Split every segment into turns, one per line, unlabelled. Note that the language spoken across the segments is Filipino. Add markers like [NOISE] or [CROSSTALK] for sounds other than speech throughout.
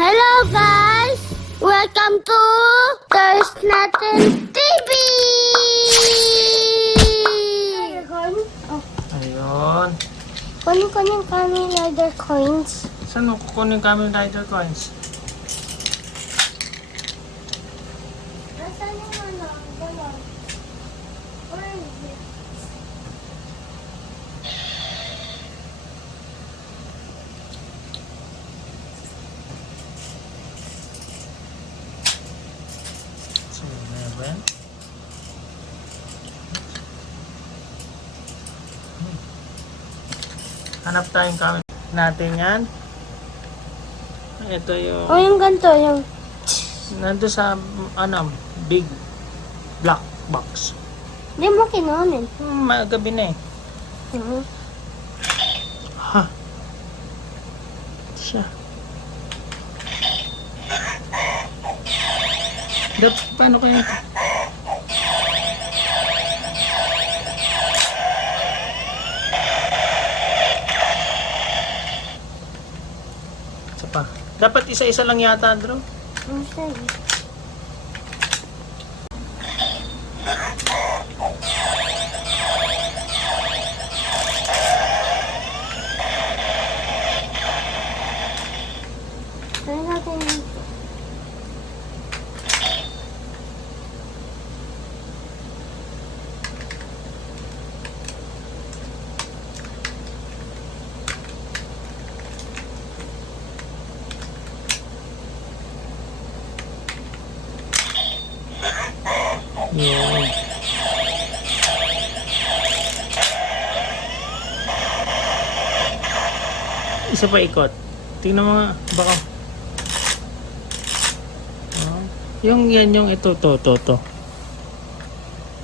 Hello guys! Welcome to There's Nothing TV!
Ayun.
kunin ko yung kami leather coins.
Saan mo kukunin kami rider coins?
Nasaan yung ano? Dalawa. Where it?
Seven. Hanap tayong kami natin yan. Ito yung
Oh, yung ganito, yung...
nando sa ano, big black box.
Hindi mo kinunin.
Hmm, magabi na eh.
Mhm.
Ha? Siya. Dap, paano kaya ito? Isa pa. Dapat isa-isa lang yata, Andrew.
Ang sige. Try natin dito.
Yun. Isa pa ikot. Tingnan mo nga. Baka. Ah, yung yan yung ito to to to.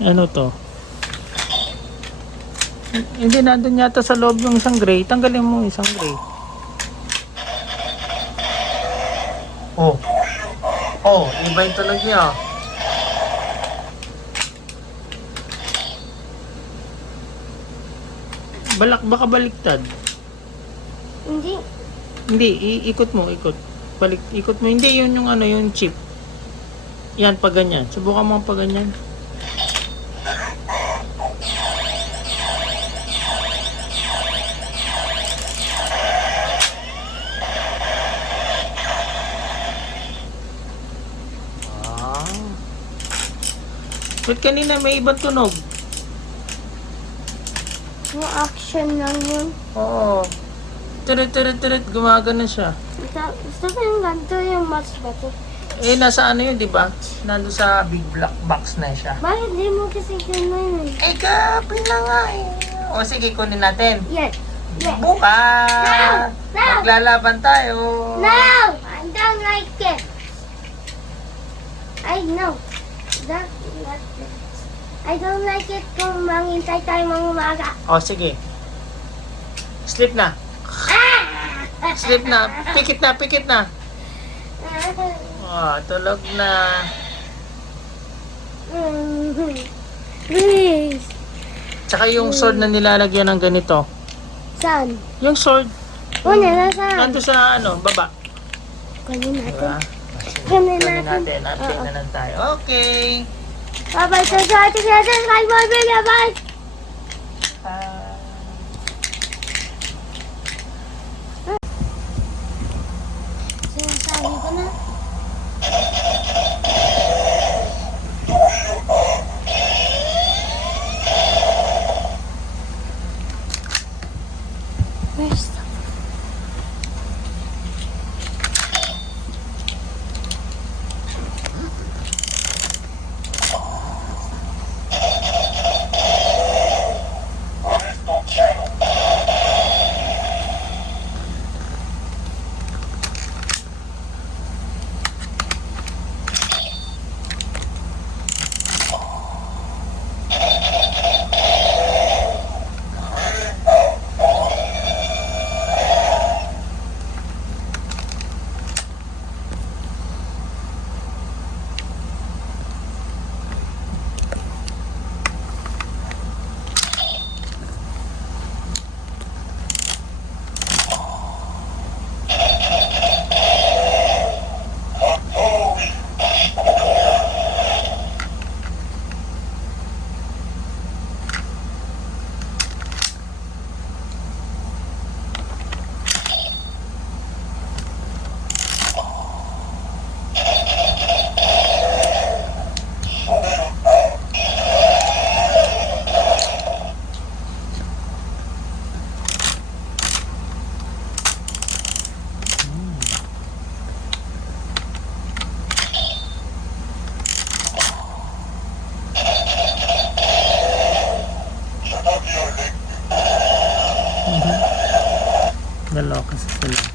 Ano to? Hindi nandun yata sa loob yung isang gray. Tanggalin mo isang gray. Oh. Oh, iba yung tunog niya. Balak baka baliktad.
Hindi.
Hindi, iikot mo, ikot. Balik, ikot mo. Hindi, yun yung ano, yung chip. Yan, pag ganyan. Subukan mo pag ganyan. Ah. Ba't kanina may ibang tunog?
Yung action lang yun.
Oo. Turit, turit, turit. Gumagana siya.
Gusto, gusto ko yung ganito, yung match ba to?
Eh, nasa ano yun, di ba? Nando sa big black box na siya.
Bakit di mo kasi kinunin?
Eh, gabi na nga eh. O sige, kunin natin.
Yan. Yan.
Bukas!
No! No!
Maglalaban tayo.
No! I don't like it. I know. That, I don't like it kung manghintay tayo mga umaga.
O sige. Sleep na. Sleep na. Pikit na, pikit na. [LAUGHS] O, tulog na.
Please.
Tsaka yung sword na nilalagyan ng ganito.
Saan?
Yung sword,
Una na saan?
nando sa ano, baba.
Kunin natin.
Diba?
Kunin
Kunin
natin.
natin. Update na lang tayo. Okay.
Bye-bye. Subscribe to natin. Bye bye. Thanks for
watching.
Bye bye. Bye bye. Bye.
Where's que se